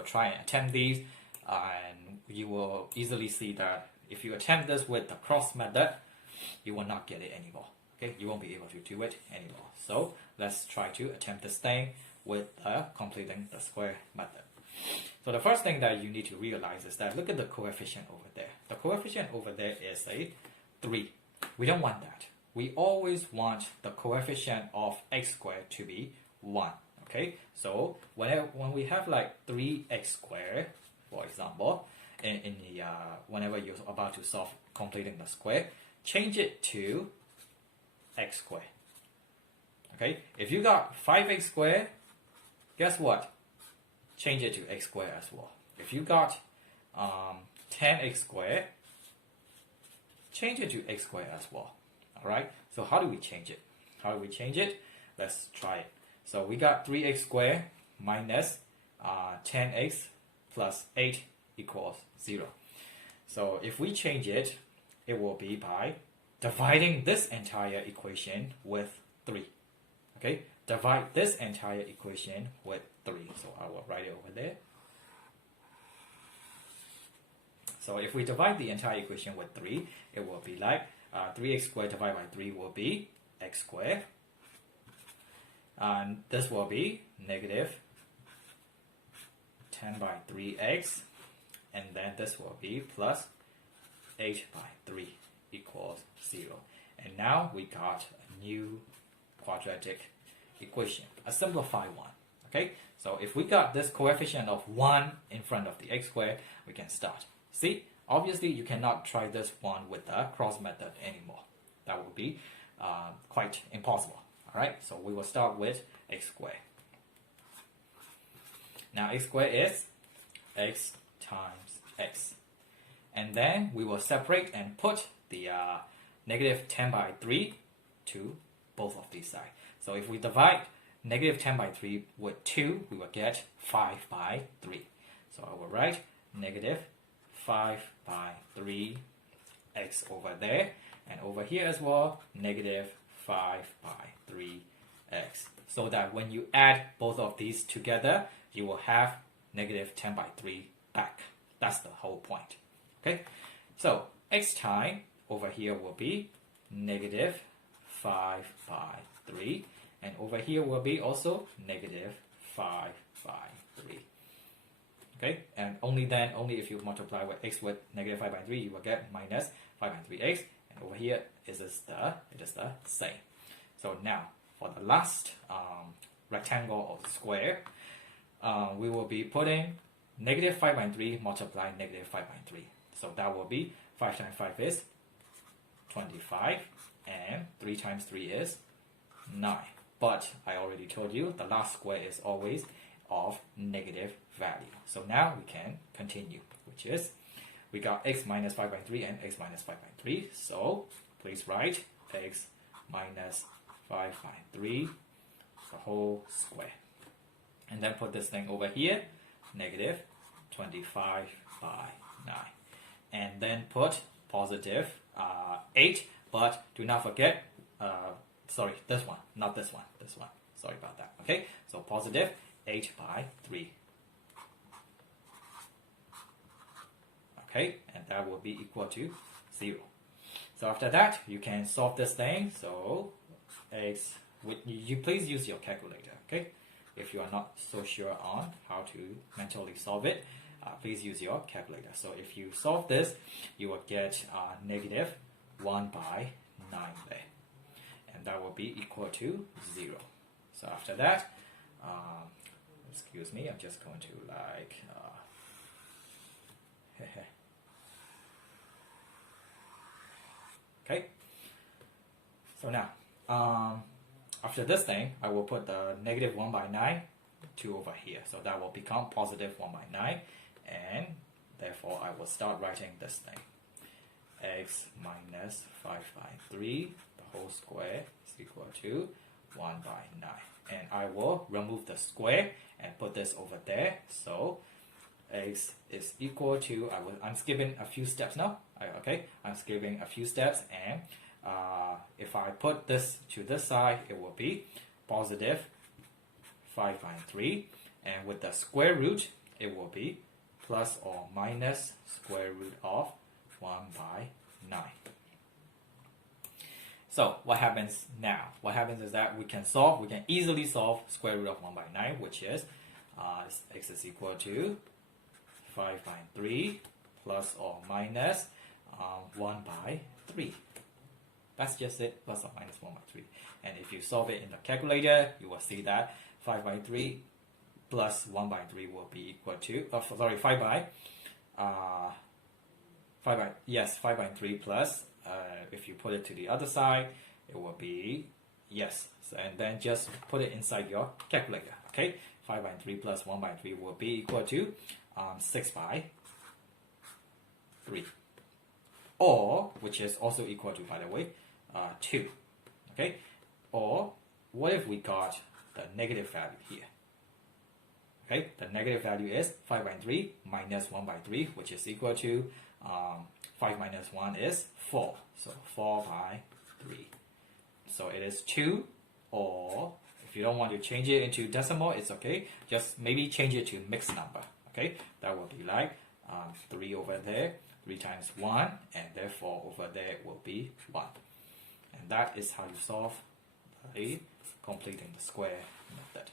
will try and attempt these, and you will easily see that if you attempt this with the cross method, you will not get it anymore. Okay, you won't be able to do it anymore. So let's try to attempt this thing with completing the square method. So the first thing that you need to realize is that look at the coefficient over there. The coefficient over there is a 3. We don't want that. We always want the coefficient of x squared to be 1. Okay, so when we have like 3x squared, for example, in the whenever you're about to solve completing the square, change it to x squared. Okay, if you got 5x squared, guess what? Change it to x squared as well. If you got 10x squared, change it to x squared as well. Alright, so how do we change it? How do we change it? Let's try it. So we got 3x squared minus 10x plus 8 equals 0. So if we change it, it will be by dividing this entire equation with 3. Okay, divide this entire equation with 3. So I will write it over there. So if we divide the entire equation with 3, it will be like 3x squared divided by 3 will be x squared. And this will be negative 10 by 3x. And then this will be plus 8 by 3 equals 0. And now we got a new quadratic equation, a simplified one. Okay, so if we got this coefficient of 1 in front of the x squared, we can start. See, obviously you cannot try this one with the cross method anymore. That would be quite impossible. Alright, so we will start with x squared. Now x squared is x times x. And then we will separate and put the negative 10 by 3 to both of these sides. So if we divide negative 10 by 3 with 2, we will get 5 by 3. So I will write negative 5 by 3 x over there, and over here as well, negative 5 by 3 x. So that when you add both of these together, you will have negative 10 by 3 back. That's the whole point. Okay, so x time over here will be negative 5 by 3, and over here will be also negative 5 by 3. Okay, and only if you multiply with x with negative 5 by 3, you will get minus 5 by 3x, and over here it is the same. So now for the last rectangle or square, we will be putting negative 5 by 3 multiply negative 5 by 3. So that will be 5 times 5 is 25, and 3 times 3 is 9. But I already told you the last square is always of negative value. So now we can continue, which is we got x minus 5 by 3 and x minus 5 by 3. So please write x minus 5 by 3, the whole square. And then put this thing over here, negative 25 by 9. And then put positive 8, but do not forget, sorry, this one, not this one, this one. Sorry about that. Okay, so positive 8 by 3. Okay, and that will be equal to 0. So after that, you can solve this thing. So x, you please use your calculator. Okay, if you are not so sure on how to mentally solve it, please use your calculator. So if you solve this, you will get negative 1 by 9 there, and that will be equal to 0. So after that, excuse me, I'm just going to like okay. So now after this thing, I will put the negative 1 by 9 to over here, so that will become positive 1 by 9, and therefore I will start writing this thing, x minus 5 by 3, the whole square is equal to 1 by 9. And I will remove the square and put this over there. So x is equal to, I'm skipping a few steps now. Okay, I'm skipping a few steps, and if I put this to this side, it will be positive 5 by 3. And with the square root, it will be plus or minus square root of 1 by 9. So what happens now? What happens is that we can easily solve square root of 1 by 9, which is x is equal to 5 by 3 plus or minus 1 by 3. That's just it, plus or minus 1 by 3. And if you solve it in the calculator, you will see that 5 by 3 plus 1 by 3 will be equal to, 5 by 3 plus, if you put it to the other side, it will be, so, and then just put it inside your calculator, okay? 5 by 3 plus 1 by 3 will be equal to 6 by 3. Or, which is also equal to, by the way, 2, okay? Or, what if we got the negative value here? Okay, the negative value is 5 by 3 minus 1 by 3, which is equal to 5 minus 1 is 4. So 4 by 3. So it is 2, or if you don't want to change it into decimal, it's okay. Just maybe change it to mixed number. Okay, that will be like 3 over there, 3 times 1, and therefore over there will be 1. And that is how you solve the completing the square method.